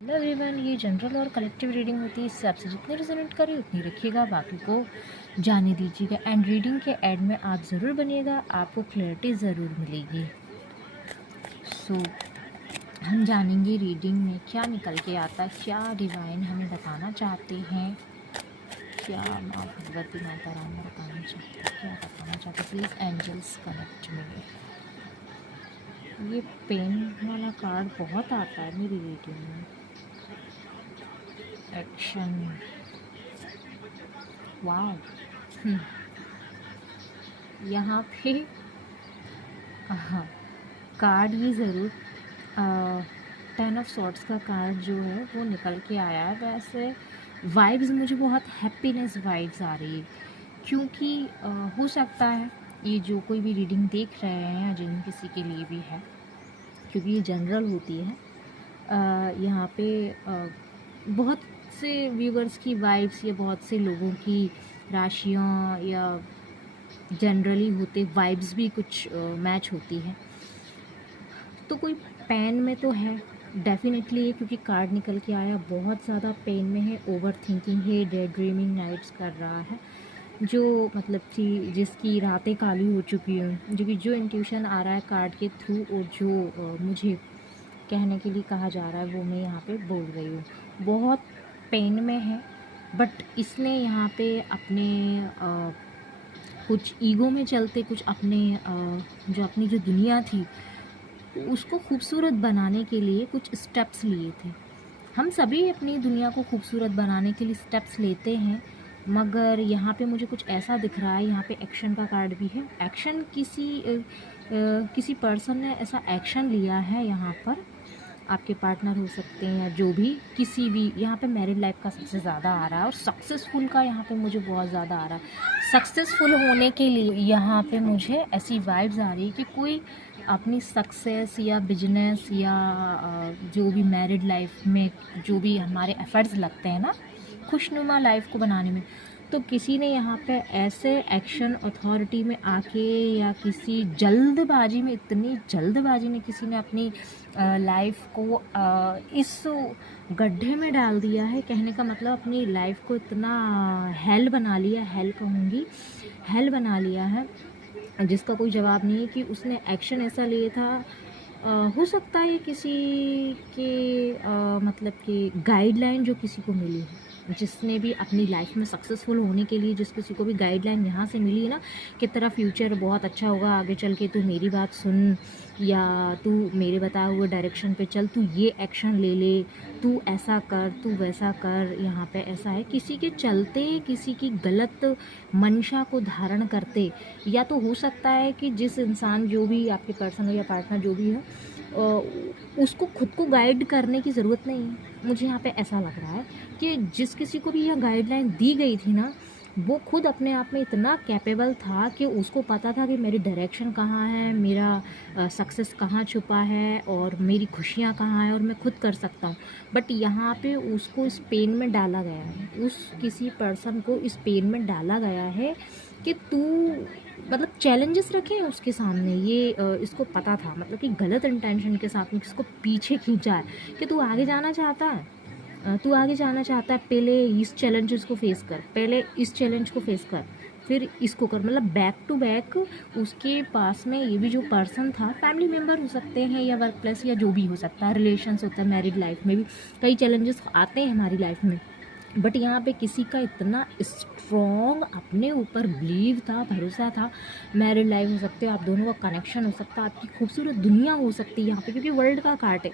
Hello everyone, ये general और collective reading होती है। इससे आपसे जितनी रेजोनेट करे उतनी रखिएगा, बाकी को जाने दीजिएगा। एंड रीडिंग के एंड में आप ज़रूर बनिएगा, आपको क्लैरिटी ज़रूर मिलेगी। सो हम जानेंगे रीडिंग में क्या निकल के आता है, क्या डिवाइन हमें बताना चाहते हैं, क्या माँ भगवती माता रानी बताना चाहते हैं, क्या बताना चाहते हैं। प्लीज़ एंजल्स कनेक्ट में। ये पेन वाला कार्ड बहुत आता है मेरी रीडिंग में। एक्शन, वाह। यहाँ पे हाँ, कार्ड ही ज़रूर 10 ऑफ सॉर्ट्स का कार्ड जो है वो निकल के आया है। वैसे वाइब्स मुझे बहुत हैप्पीनेस वाइब्स आ रही है, क्योंकि हो सकता है ये जो कोई भी रीडिंग देख रहे हैं या जिन किसी के लिए भी है, क्योंकि ये जनरल होती है। यहाँ पे बहुत से व्यूअर्स की वाइब्स या बहुत से लोगों की राशियाँ या जनरली होते वाइब्स भी कुछ मैच होती है। तो कोई पेन में तो है डेफिनेटली, क्योंकि कार्ड निकल के आया, बहुत ज़्यादा पेन में है, ओवर थिंकिंग है, डे ड्रीमिंग नाइट्स कर रहा है, जो मतलब कि जिसकी रातें काली हो चुकी हैं। जो इंट्यूशन आ रहा है कार्ड के थ्रू और जो मुझे कहने के लिए कहा जा रहा है वो मैं यहाँ पे बोल रही हूँ। बहुत पेन में है, बट इसने यहाँ पे अपने कुछ ईगो में चलते, कुछ अपने जो अपनी जो दुनिया थी उसको खूबसूरत बनाने के लिए कुछ स्टेप्स लिए थे। हम सभी अपनी दुनिया को खूबसूरत बनाने के लिए स्टेप्स लेते हैं, मगर यहाँ पे मुझे कुछ ऐसा दिख रहा है। यहाँ पे एक्शन का कार्ड भी है। एक्शन किसी पर्सन ने ऐसा एक्शन लिया है यहाँ पर, आपके पार्टनर हो सकते हैं या जो भी, किसी भी। यहाँ पे मैरिड लाइफ का सबसे ज़्यादा आ रहा है और सक्सेसफुल का यहाँ पे मुझे बहुत ज़्यादा आ रहा है। सक्सेसफुल होने के लिए यहाँ पे मुझे ऐसी वाइब्स आ रही है कि कोई अपनी सक्सेस या बिजनेस या जो भी मैरिड लाइफ में जो भी हमारे एफर्ट्स लगते हैं ना खुशनुमा लाइफ को बनाने में, तो किसी ने यहाँ पे ऐसे एक्शन अथॉरिटी में आके या किसी जल्दबाजी में, इतनी जल्दबाजी में किसी ने अपनी लाइफ को इस गड्ढे में डाल दिया है। कहने का मतलब अपनी लाइफ को इतना हेल बना लिया, हेल कहूँगी, हेल बना लिया है जिसका कोई जवाब नहीं है। कि उसने एक्शन ऐसा लिया था, हो सकता है किसी के मतलब कि गाइडलाइन जो किसी को मिली है, जिसने भी अपनी लाइफ में सक्सेसफुल होने के लिए जिस किसी को भी गाइडलाइन यहाँ से मिली है ना कि तेरा फ्यूचर बहुत अच्छा होगा, आगे चल के तू मेरी बात सुन या तू मेरे बताए हुए डायरेक्शन पे चल, तू ये एक्शन ले ले, तू ऐसा कर, तू वैसा कर। यहाँ पे ऐसा है किसी के चलते, किसी की गलत मंशा को धारण करते, या तो हो सकता है कि जिस इंसान जो भी आपके पर्सन हो या पार्टनर जो भी है उसको खुद को गाइड करने की ज़रूरत नहीं है। मुझे यहाँ पे ऐसा लग रहा है कि जिस किसी को भी यह गाइडलाइन दी गई थी ना, वो खुद अपने आप में इतना कैपेबल था कि उसको पता था कि मेरी डायरेक्शन कहाँ है, मेरा सक्सेस कहाँ छुपा है और मेरी खुशियाँ कहाँ हैं और मैं खुद कर सकता हूँ। बट यहाँ पे उसको इस पेन में डाला गया है, उस किसी पर्सन को इस पेन में डाला गया है कि तू मतलब चैलेंजेस रखे हैं उसके सामने। ये इसको पता था, मतलब कि गलत इंटेंशन के साथ में किसको पीछे खींचा है कि तू आगे जाना चाहता है, तू आगे जाना चाहता है, पहले इस चैलेंजेस को फेस कर, पहले इस चैलेंज को फेस कर, फिर इसको कर। मतलब बैक टू बैक उसके पास में ये भी जो पर्सन था, फैमिली मेम्बर हो सकते हैं या वर्क प्लेस या जो भी हो सकता है, रिलेशंस होता है, मैरिड लाइफ में भी कई चैलेंजेस आते हैं हमारी लाइफ में। बट यहाँ पे किसी का इतना स्ट्रॉन्ग अपने ऊपर बिलीव था, भरोसा था। मैरिड लाइफ हो सकते हो, आप दोनों का कनेक्शन हो सकता है, आपकी खूबसूरत दुनिया हो सकती है यहाँ पे, क्योंकि वर्ल्ड का कार्ड है।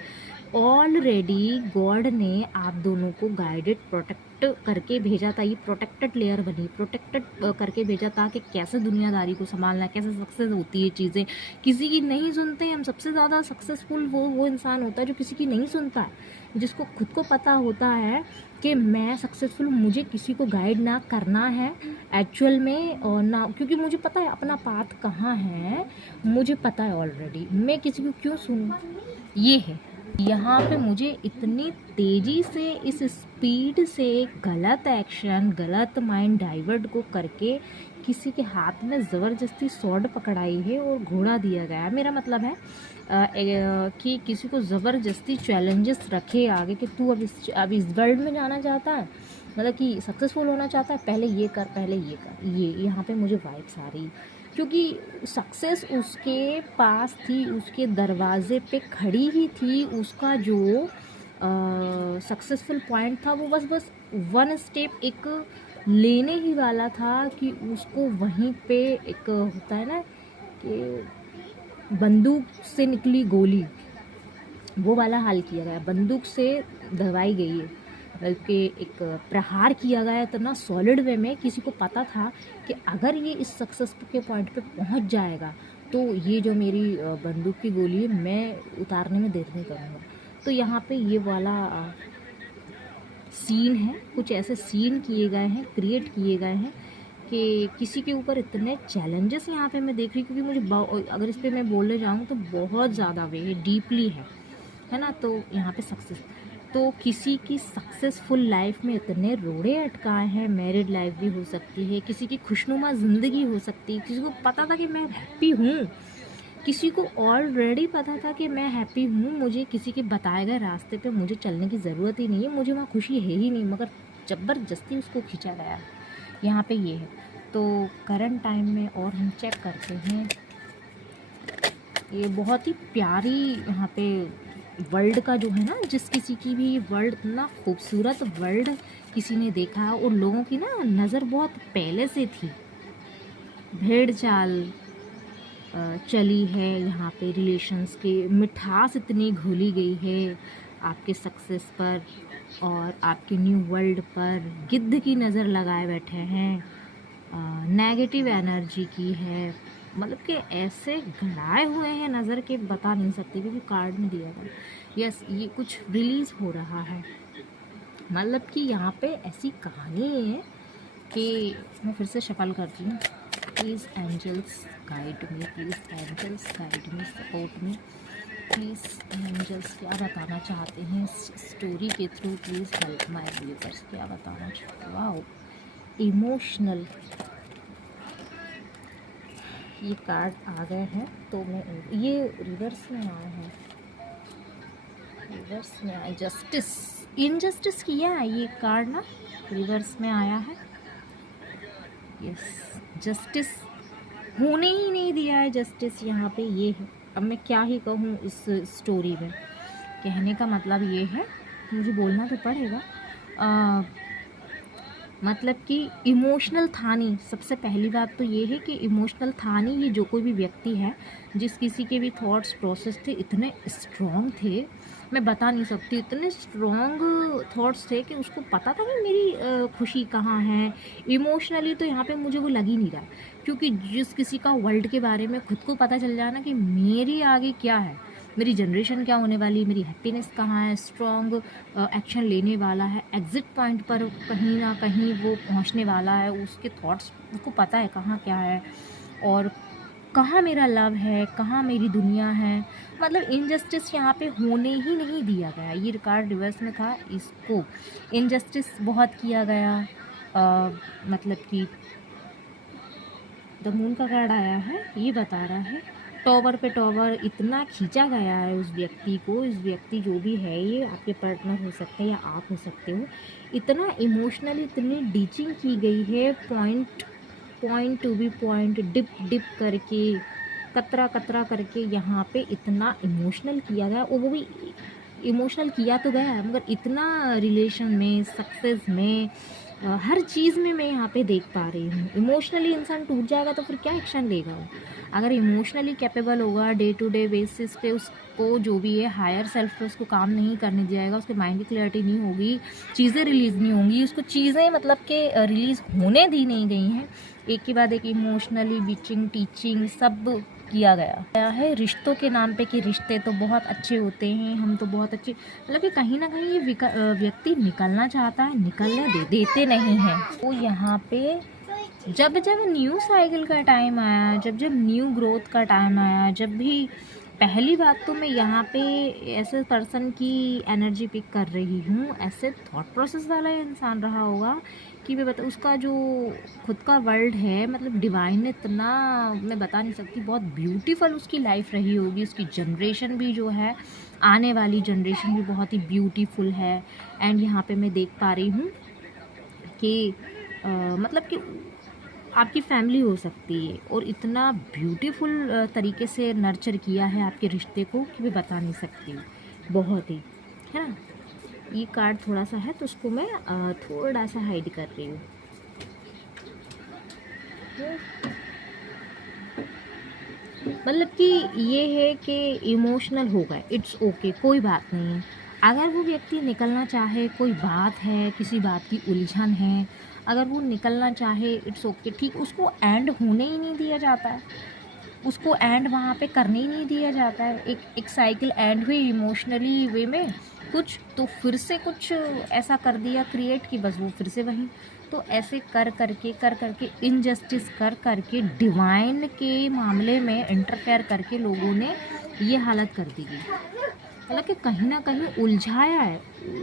ऑलरेडी गॉड ने आप दोनों को गाइडेड, प्रोटेक्ट करके भेजा था। ये प्रोटेक्टेड लेयर बनी, प्रोटेक्टेड करके भेजा था कि कैसे दुनियादारी को संभालना है, कैसे सक्सेस होती है चीज़ें। किसी की नहीं सुनते हम। सबसे ज़्यादा सक्सेसफुल वो इंसान होता है जो किसी की नहीं सुनता है, जिसको खुद को पता होता है कि मैं सक्सेसफुल, मुझे किसी को गाइड ना करना है एक्चुअल में, और ना, क्योंकि मुझे पता है अपना पाथ कहाँ है, मुझे पता है ऑलरेडी, मैं किसी को क्यों सुनूं। ये है यहाँ पे मुझे इतनी तेज़ी से, इस स्पीड से गलत एक्शन, गलत माइंड डाइवर्ट को करके किसी के हाथ में ज़बरदस्ती स्वॉर्ड पकड़ाई है और घोड़ा दिया गया है। मेरा मतलब है कि किसी को ज़बरदस्ती चैलेंजेस रखे आगे कि तू अब इस वर्ल्ड में जाना चाहता है, मतलब कि सक्सेसफुल होना चाहता है, पहले ये कर, पहले ये कर। ये यहाँ पे मुझे वाइब्स आ रही, क्योंकि सक्सेस उसके पास थी, उसके दरवाजे पे खड़ी ही थी। उसका जो सक्सेसफुल पॉइंट था वो बस वन स्टेप एक लेने ही वाला था कि उसको वहीं पे एक होता है ना कि बंदूक से निकली गोली, वो वाला हाल किया गया, बंदूक से दबाई गई है, बल्कि एक प्रहार किया गया इतना सॉलिड वे में। किसी को पता था कि अगर ये इस सक्सेस के पॉइंट पे पहुंच जाएगा तो ये जो मेरी बंदूक की गोली है मैं उतारने में देर नहीं करूँगा। तो यहाँ पे ये वाला सीन है, कुछ ऐसे सीन किए गए हैं, क्रिएट किए गए हैं कि किसी के ऊपर इतने चैलेंजेस यहाँ पे मैं देख रही हूँ, क्योंकि मुझे अगर इस पर मैं बोलने जाऊँ तो बहुत ज़्यादा वे डीपली है ना। तो यहाँ पे सक्सेस, तो किसी की सक्सेसफुल लाइफ में इतने रोड़े अटकाए हैं, मैरिड लाइफ भी हो सकती है, किसी की खुशनुमा ज़िंदगी हो सकती है, किसी को पता था कि मैं हैप्पी हूँ, किसी को ऑलरेडी पता था कि मैं हैप्पी हूँ, मुझे किसी के बताए गए रास्ते पे मुझे चलने की ज़रूरत ही नहीं है, मुझे वहाँ खुशी है ही नहीं, मगर ज़बरदस्ती उसको खींचा गया। यहाँ पे ये है। तो करंट टाइम में और हम चेक करते हैं, ये बहुत ही प्यारी यहाँ पे वर्ल्ड का जो है ना, जिस किसी की भी वर्ल्ड, इतना खूबसूरत वर्ल्ड किसी ने देखा है, और लोगों की ना नज़र बहुत पहले से थी, भेड़ चाल चली है यहाँ पे, रिलेशंस की मिठास इतनी घोली गई है आपके सक्सेस पर और आपके न्यू वर्ल्ड पर, गिद्ध की नज़र लगाए बैठे हैं, नेगेटिव एनर्जी की है, मतलब कि ऐसे गड़ाए हुए हैं नज़र के बता नहीं सकते, क्योंकि कार्ड में दिया था। यस, ये कुछ रिलीज़ हो रहा है, मतलब कि यहाँ पे ऐसी कहानी है कि मैं फिर से शफल करती हूँ। Please angels guide me, please angels guide me, support me, please angels क्या बताना चाहते हैं स्टोरी के through, please help my viewers, क्या बताना चाहते हैं। वाओ, इमोशनल, ये कार्ड आ गए हैं। तो मैं ये रिवर्स में आया है, रिवर्स में आया जस्टिस, इनजस्टिस किया है ये कार्ड ना, रिवर्स में आया है। यस, जस्टिस होने ही नहीं दिया है, जस्टिस यहाँ पे ये है। अब मैं क्या ही कहूँ इस स्टोरी में, कहने का मतलब ये है, मुझे बोलना तो पड़ेगा। मतलब कि इमोशनल था नहीं, सबसे पहली बात तो ये है कि इमोशनल था नहीं। ये जो कोई भी व्यक्ति है, जिस किसी के भी थॉट्स प्रोसेस थे इतने स्ट्रॉन्ग थे, मैं बता नहीं सकती, इतने स्ट्रॉन्ग थॉट्स थे कि उसको पता था कि मेरी खुशी कहाँ है। इमोशनली तो यहाँ पे मुझे वो लग ही नहीं रहा, क्योंकि जिस किसी का वर्ल्ड के बारे में खुद को पता चल जाए ना कि मेरी आगे क्या है, मेरी जनरेशन क्या होने वाली, मेरी हैप्पीनेस कहाँ है, स्ट्रॉन्ग एक्शन लेने वाला है, एग्ज़िट पॉइंट पर कहीं ना कहीं वो पहुंचने वाला है, उसके थॉट्स उसको पता है कहाँ क्या है और कहाँ मेरा लव है, कहाँ मेरी दुनिया है। मतलब इनजस्टिस यहाँ पे होने ही नहीं दिया गया। ये कार्ड रिवर्स में था, इसको इनजस्टिस बहुत किया गया। मतलब कि द मून का कार्ड आया है, ये बता रहा है टॉवर पे टॉवर इतना खींचा गया है उस व्यक्ति को, इस व्यक्ति जो भी है, ये आपके पार्टनर हो सकते हैं या आप हो सकते हो, इतना इमोशनली इतनी डीचिंग की गई है, point to be point, dip करके, कतरा कतरा करके यहाँ पे इतना इमोशनल किया गया। और वो भी इमोशनल किया तो गया है, मगर इतना रिलेशन में, सक्सेस में, हर चीज़ में मैं यहाँ पे देख पा रही हूँ। इमोशनली इंसान टूट जाएगा तो फिर क्या एक्शन लेगा वो? अगर इमोशनली कैपेबल होगा, डे टू डे बेसिस पे उसको जो भी है हायर सेल्फ पे उसको काम नहीं करने दिया जाएगा, उसके माइंड की क्लैरिटी नहीं होगी, चीज़ें रिलीज़ नहीं होंगी, उसको चीज़ें मतलब कि रिलीज़ होने दी नहीं गई हैं, एक के बाद एक इमोशनली विचिंग टीचिंग सब किया गया है रिश्तों के नाम पे कि रिश्ते तो बहुत अच्छे होते हैं, हम तो बहुत अच्छे, मतलब कि कहीं ना कहीं ये व्यक्ति निकलना चाहता है, निकलने देते नहीं हैं। तो यहाँ पे जब न्यू साइकिल का टाइम आया, जब न्यू ग्रोथ का टाइम आया, जब भी पहली बात तो मैं यहाँ पे ऐसे पर्सन की एनर्जी पिक कर रही हूँ, ऐसे थॉट प्रोसेस वाला इंसान रहा होगा कि मैं बता उसका जो खुद का वर्ल्ड है, मतलब डिवाइन इतना, मैं बता नहीं सकती, बहुत ब्यूटीफुल उसकी लाइफ रही होगी। उसकी जनरेशन भी जो है, आने वाली जनरेशन भी बहुत ही ब्यूटीफुल है। एंड यहाँ पे मैं देख पा रही हूँ कि मतलब कि आपकी फैमिली हो सकती है और इतना ब्यूटीफुल तरीके से नर्चर किया है आपके रिश्ते को कि मैं बता नहीं सकती, बहुत ही, है ना। ये कार्ड थोड़ा सा है तो उसको मैं थोड़ा सा हाइड कर रही हूँ। मतलब कि ये है कि इमोशनल हो गए, इट्स ओके, कोई बात नहीं है। अगर वो व्यक्ति निकलना चाहे, कोई बात है, किसी बात की उलझन है, अगर वो निकलना चाहे, इट्स ओके, ठीक, उसको एंड होने ही नहीं दिया जाता है, उसको एंड वहाँ पे करने ही नहीं दिया जाता है। एक साइकिल एंड हुई इमोशनली वे में कुछ, तो फिर से कुछ ऐसा कर दिया क्रिएट कि बस वो फिर से वही। तो ऐसे कर करके इनजस्टिस कर करके डिवाइन के मामले में इंटरफेयर करके लोगों ने ये हालत कर दी गई। मतलब कि कहीं ना कहीं उलझाया है,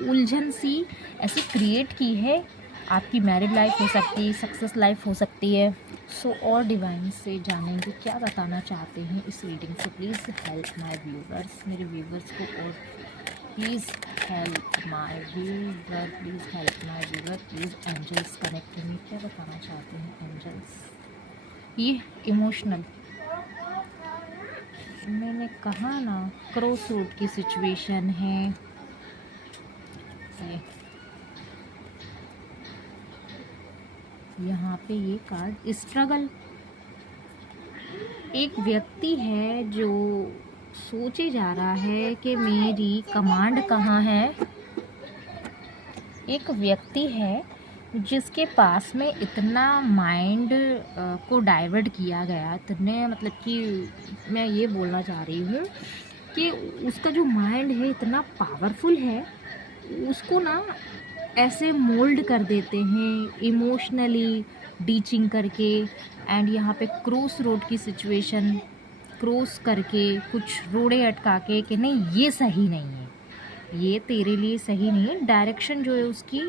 उलझन सी ऐसे क्रिएट की है। आपकी मैरिड लाइफ हो सकती है, सक्सेस लाइफ हो सकती है। सो और डिवाइन से जानेंगे क्या बताना चाहते हैं इस रीडिंग से। प्लीज़ हेल्प माय व्यूवर्स, मेरे व्यूवर्स को, और please help my viewer, please help my viewer, please angels connect में, क्या बताना चाहते हैं एंजल्स। ये इमोशनल, मैंने कहा ना, क्रॉस रोड की सिचुएशन है। यहाँ पे ये कार्ड स्ट्रगल, एक व्यक्ति है जो सोचे जा रहा है कि मेरी कमांड कहाँ है। एक व्यक्ति है जिसके पास में इतना माइंड को डाइवर्ट किया गया, इतने, मतलब कि मैं ये बोलना चाह रही हूँ कि उसका जो माइंड है इतना पावरफुल है, उसको ना ऐसे मोल्ड कर देते हैं इमोशनली डीचिंग करके। एंड यहाँ पे क्रॉस रोड की सिचुएशन, क्रॉस करके कुछ रोड़े अटका के कि नहीं ये सही नहीं है, ये तेरे लिए सही नहीं है, डायरेक्शन जो है उसकी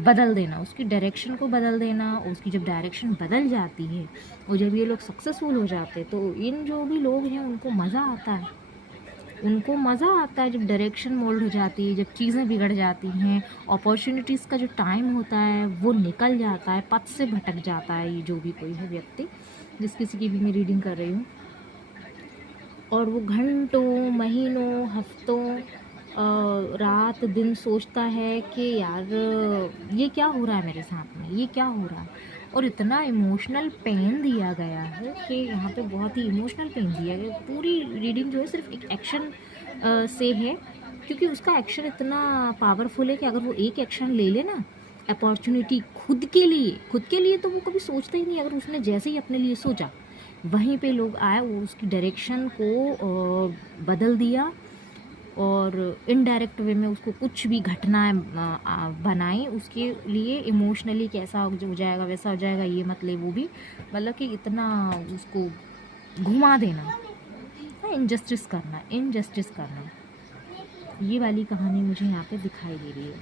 बदल देना, उसकी डायरेक्शन को बदल देना। उसकी जब डायरेक्शन बदल जाती है और जब ये लोग सक्सेसफुल हो जाते हैं तो इन जो भी लोग हैं उनको मज़ा आता है, उनको मज़ा आता है जब डायरेक्शन मोल्ड हो जाती है, जब चीज़ें बिगड़ जाती हैं, अपॉर्चुनिटीज़ का जो टाइम होता है वो निकल जाता है, पथ से भटक जाता है ये जो भी कोई है व्यक्ति, जिस किसी की भी मैं रीडिंग कर रही हूँ। और वो घंटों, महीनों, हफ्तों, रात दिन सोचता है कि यार ये क्या हो रहा है मेरे साथ में, ये क्या हो रहा है। और इतना इमोशनल पेन दिया गया है कि यहाँ पे बहुत ही इमोशनल पेन दिया गया। पूरी रीडिंग जो है सिर्फ एक एक्शन से है, क्योंकि उसका एक्शन इतना पावरफुल है कि अगर वो एक एक्शन ले ले ना, अपॉर्चुनिटी खुद के लिए तो वो कभी सोचता ही नहीं। अगर उसने जैसे ही अपने लिए सोचा, वहीं पे लोग आए, वो उसकी डायरेक्शन को बदल दिया और इनडायरेक्ट वे में उसको कुछ भी घटनाएं बनाई उसके लिए। इमोशनली कैसा हो जाएगा वैसा हो जाएगा, ये मतलब वो भी, मतलब कि इतना उसको घुमा देना, इनजस्टिस करना। ये वाली कहानी मुझे यहाँ पे दिखाई दे रही है।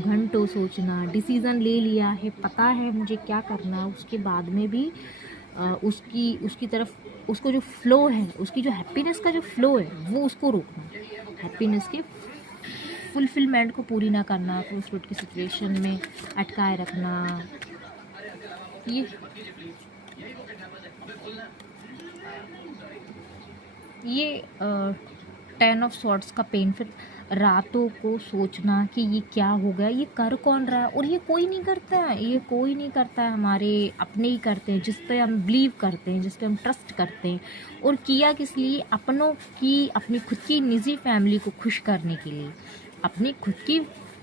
घंटों सोचना, डिसीज़न ले लिया है, पता है मुझे क्या करना है, उसके बाद में भी उसकी तरफ, उसको जो फ्लो है, उसकी जो हैप्पीनेस का जो फ्लो है वो उसको रोकना, हैप्पीनेस के फुलफिलमेंट को पूरी ना करना, क्रॉस रोड की सिचुएशन में अटकाए रखना। ये 10 ऑफ सॉर्ड्स का पेन, फिर रातों को सोचना कि ये क्या हो गया, ये कर कौन रहा है। और ये कोई नहीं करता है, ये कोई नहीं करता है, हमारे अपने ही करते हैं, जिस पे हम बिलीव करते हैं, जिस पे हम ट्रस्ट करते हैं। और किया किस लिए, अपनों की, अपनी खुद की निजी फैमिली को खुश करने के लिए, अपनी खुद की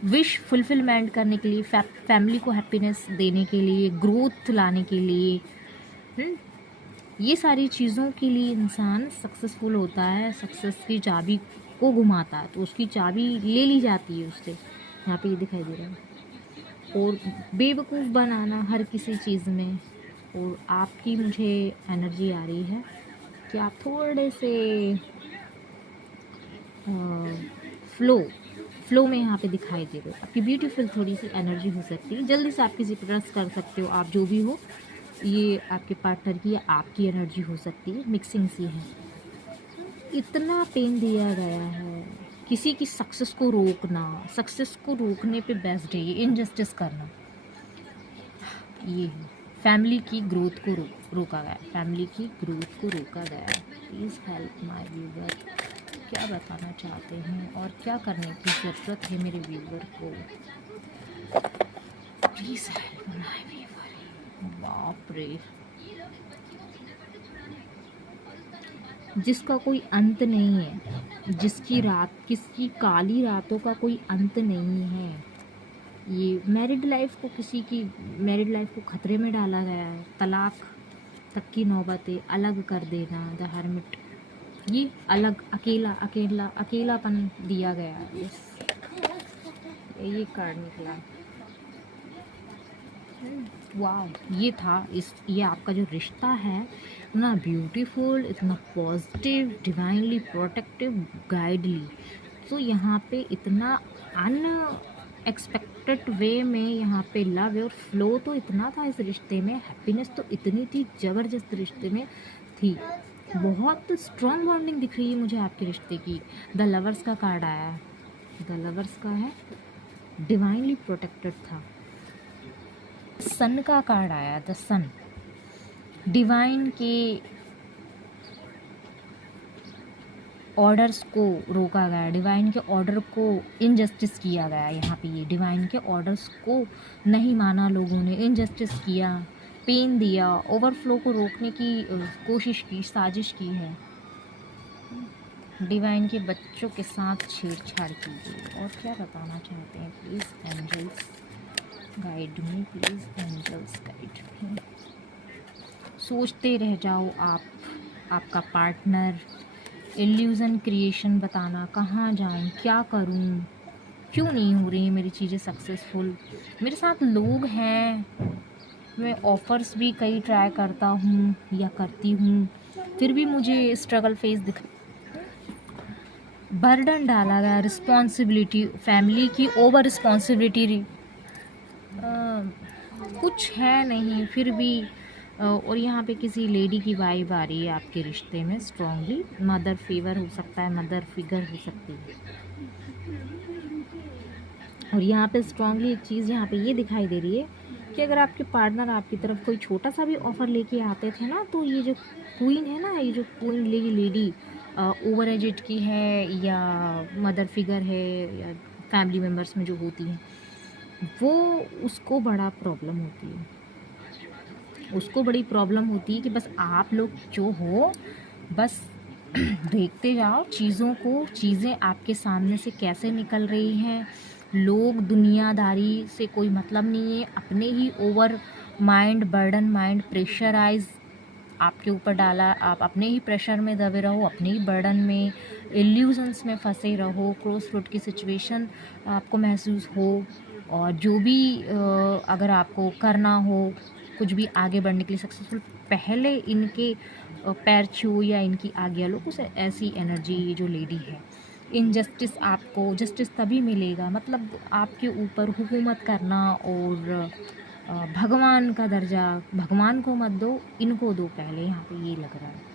विश फुलफिलमेंट करने के लिए, फैमिली को हैप्पीनेस देने के लिए, ग्रोथ लाने के लिए। ये सारी चीज़ों के लिए इंसान सक्सेसफुल होता है, सक्सेस की चाबी को घुमाता है तो उसकी चाबी ले ली जाती है उससे। यहाँ पे ये दिखाई दे रहा है। और बेवकूफ़ बनाना हर किसी चीज़ में। और आपकी मुझे एनर्जी आ रही है, कि आप थोड़े से फ्लो में यहाँ पे दिखाई दे रहे हो। आपकी ब्यूटीफुल थोड़ी सी एनर्जी हो सकती है, जल्दी से आप किसी पर ट्रस्ट कर सकते हो, आप जो भी हो, ये आपके पार्टनर की या आपकी एनर्जी हो सकती है, मिक्सिंग सी है। इतना पेन दिया गया है, किसी की सक्सेस को रोकना, सक्सेस को रोकने पे बेस्ड है ये, इनजस्टिस करना, ये है फैमिली की ग्रोथ को रोका गया, फैमिली की ग्रोथ को रोका गया। प्लीज़ हेल्प माय व्यूवर, क्या बताना चाहते हैं और क्या करने की ज़रूरत है मेरे व्यूवर को, प्लीज़ हेल्प माय व्यूवर। बाप रे, जिसका कोई अंत नहीं है, किसकी काली रातों का कोई अंत नहीं है। ये मैरिड लाइफ को, किसी की मैरिड लाइफ को खतरे में डाला गया है, तलाक तक की नौबतें, अलग कर देना, द हर्मिट, ये अलग, अकेलापन दिया गया है। ये कार्ड निकला, वाह, ये था ये आपका जो रिश्ता है, इतना ब्यूटीफुल, इतना पॉजिटिव, डिवाइनली प्रोटेक्टिव, गाइडली। तो यहाँ पे इतना अनएक्सपेक्टेड वे में यहाँ पे लव और फ्लो तो इतना था इस रिश्ते में, हैप्पीनेस तो इतनी थी, ज़बरदस्त रिश्ते में थी, बहुत स्ट्रॉन्ग बॉन्डिंग दिख रही है मुझे आपके रिश्ते की। द लवर्स का कार्ड आया है, द लवर्स का है, डिवाइनली प्रोटेक्टेड था। सन का कार्ड आया, द सन, डिवाइन के ऑर्डर्स को रोका गया, डिवाइन के ऑर्डर को इनजस्टिस किया गया। यहाँ पे ये डिवाइन के ऑर्डर्स को नहीं माना लोगों ने, इनजस्टिस किया, पेन दिया, ओवरफ्लो को रोकने की कोशिश की, साजिश की है। डिवाइन के बच्चों के साथ छेड़छाड़ की गई। और क्या बताना चाहते हैं, please angels guide me, please angels guide me. सोचते रह जाओ आप, आपका पार्टनर, इल्यूज़न क्रिएशन बताना, कहाँ जाऊँ, क्या करूँ, क्यों नहीं हो रही मेरी चीज़ें सक्सेसफुल, मेरे साथ लोग हैं, मैं ऑफ़र्स भी कई ट्राई करता हूँ या करती हूँ, फिर भी मुझे स्ट्रगल फेस बर्डन डाला गया, रिस्पॉन्सिबिलिटी, फैमिली की ओवर रिस्पॉन्सिबिलिटी, कुछ है नहीं फिर भी। और यहाँ पे किसी लेडी की वाइब आ रही है आपके रिश्ते में स्ट्रॉन्गली, मदर फेवर हो सकता है, मदर फिगर हो सकती है। और यहाँ पे स्ट्रॉन्गली एक चीज़ यहाँ पे ये दिखाई दे रही है कि अगर आपके पार्टनर आपकी तरफ कोई छोटा सा भी ऑफ़र लेके आते थे ना, तो ये जो क्वीन है ना, ये जो क्वीन लेडी ओवर एजेड की है या मदर फिगर है या फैमिली मेम्बर्स में जो होती हैं, वो उसको बड़ा प्रॉब्लम होती है, उसको बड़ी प्रॉब्लम होती है कि बस आप लोग जो हो बस देखते जाओ चीज़ों को, चीज़ें आपके सामने से कैसे निकल रही हैं, लोग दुनियादारी से कोई मतलब नहीं है, अपने ही over mind, burden mind, pressurise आपके ऊपर डाला, आप अपने ही प्रेशर में दबे रहो, अपने ही बर्डन में, इल्यूजन्स में फंसे रहो, क्रॉस रोड की सिचुएशन आपको महसूस हो, और जो भी अगर आपको करना हो, कुछ भी आगे बढ़ने के लिए सक्सेसफुल, पहले इनके पैर छू या इनकी आज्ञा लो, कुछ ऐसी एनर्जी ये जो लेडी है। इनजस्टिस, आपको जस्टिस तभी मिलेगा, मतलब आपके ऊपर हुकूमत करना और भगवान का दर्जा, भगवान को मत दो, इनको दो पहले, यहाँ पे ये लग रहा है।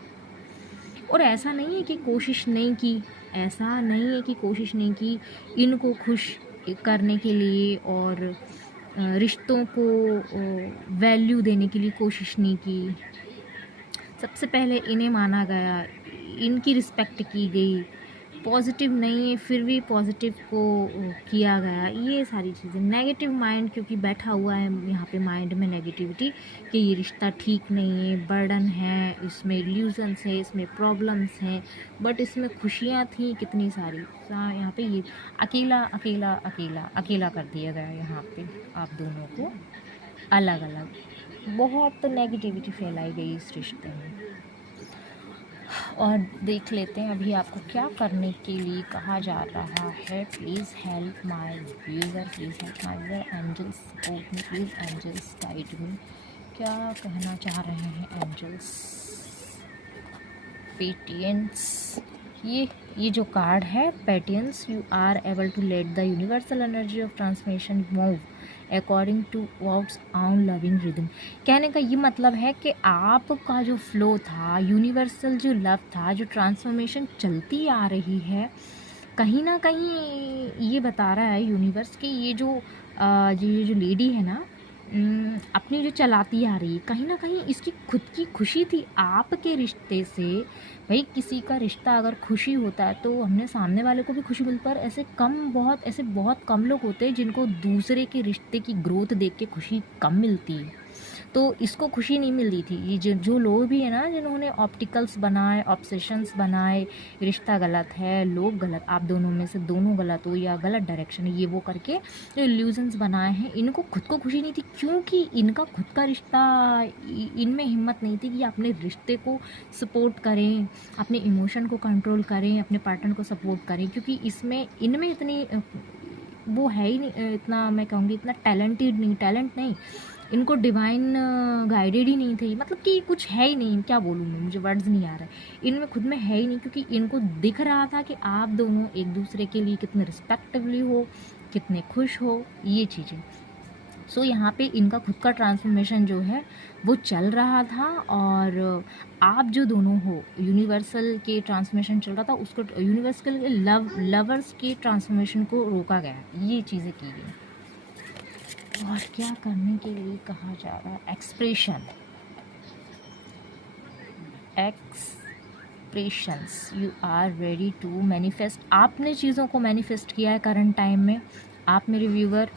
और ऐसा नहीं है कि कोशिश नहीं की, ऐसा नहीं है कि कोशिश नहीं की इनको खुश करने के लिए और रिश्तों को वैल्यू देने के लिए कोशिश नहीं की। सबसे पहले इन्हें माना गया, इनकी रिस्पेक्ट की गई, पॉजिटिव नहीं है फिर भी पॉजिटिव को किया गया। ये सारी चीज़ें, नेगेटिव माइंड क्योंकि बैठा हुआ है यहाँ पे माइंड में नेगेटिविटी कि ये रिश्ता ठीक नहीं है, बर्डन है, इसमें इल्यूजन्स है, इसमें प्रॉब्लम्स हैं, बट इसमें खुशियाँ थी कितनी सारी। यहाँ पे ये अकेला अकेला अकेला अकेला कर दिया गया यहाँ पे आप दोनों को, अलग अलग, बहुत नेगेटिविटी फैलाई गई इस रिश्ते में। और देख लेते हैं अभी आपको क्या करने के लिए कहा जा रहा है। Please help my viewer, please help my viewer, angels support me, please angels guide me, क्या कहना चाह रहे हैं एंजल्स। पेटियंस, ये जो कार्ड है patience, you are able to let the universal energy of transformation move according to words own loving rhythm. कहने का ये मतलब है कि आपका जो फ्लो था, यूनिवर्सल जो लव था, जो ट्रांसफॉर्मेशन चलती आ रही है, कहीं ना कहीं ये बता रहा है यूनिवर्स कि ये जो लेडी है ना, अपनी जो चलाती आ रही है, कहीं ना कहीं इसकी खुद की खुशी थी आपके रिश्ते से। भाई किसी का रिश्ता अगर खुशी होता है तो हमने सामने वाले को भी खुशी मिलती है, पर ऐसे बहुत कम लोग होते हैं जिनको दूसरे के रिश्ते की ग्रोथ देख के खुशी कम मिलती है। तो इसको खुशी नहीं मिल रही थी। ये जो लोग भी है ना, जिन्होंने ऑप्टिकल्स बनाए, ऑब्सेशंस बनाए, रिश्ता गलत है, लोग गलत, आप दोनों में से दोनों गलत हो या गलत डायरेक्शन है, ये वो करके जो इल्यूजन्स बनाए हैं, इनको खुद को खुशी नहीं थी, क्योंकि इनका खुद का रिश्ता, इनमें हिम्मत नहीं थी कि अपने रिश्ते को सपोर्ट करें, अपने इमोशन को कंट्रोल करें, अपने पार्टनर को सपोर्ट करें, क्योंकि इनमें इतनी वो है ही नहीं, इतना मैं कहूँगी इतना टैलेंट नहीं, इनको डिवाइन गाइडेड ही नहीं थे, मतलब कि कुछ है ही नहीं, क्या बोलूँ मैं, मुझे वर्ड्स नहीं आ रहा है, इनमें खुद में है ही नहीं, क्योंकि इनको दिख रहा था कि आप दोनों एक दूसरे के लिए कितने रिस्पेक्टिवली हो, कितने खुश हो, ये चीज़ें। सो यहाँ पे इनका खुद का ट्रांसफॉर्मेशन जो है वो चल रहा था, और आप जो दोनों हो, यूनिवर्सल के ट्रांसफॉर्मेशन चल रहा था, उसको यूनिवर्सल के लवर्स के ट्रांसफॉर्मेशन को रोका गया, ये चीज़ें की गई। और क्या करने के लिए कहा जा रहा है, expressions, you are ready to manifest. आपने चीज़ों को मैनिफेस्ट किया है करंट टाइम में। आप मेरे व्यूवर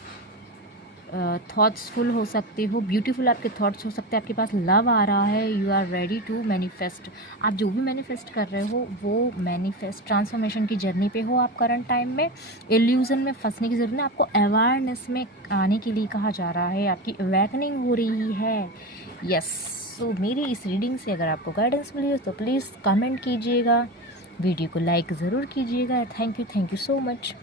थॉट्सफुल हो सकते हो, ब्यूटीफुल आपके थॉट्स हो सकते हैं, आपके पास लव आ रहा है, you are ready to manifest. आप जो भी मैनिफेस्ट कर रहे हो वो मैनिफेस्ट ट्रांसफॉर्मेशन की जर्नी पे हो आप करंट टाइम में। इल्यूजन में फंसने की ज़रूरत नहीं, आपको अवेयरनेस में आने के लिए कहा जा रहा है, आपकी अवेकनिंग हो रही है। यस, सो मेरी इस रीडिंग से अगर आपको गाइडेंस मिली हो तो प्लीज़ कमेंट कीजिएगा, वीडियो को लाइक ज़रूर कीजिएगा। Thank you so much.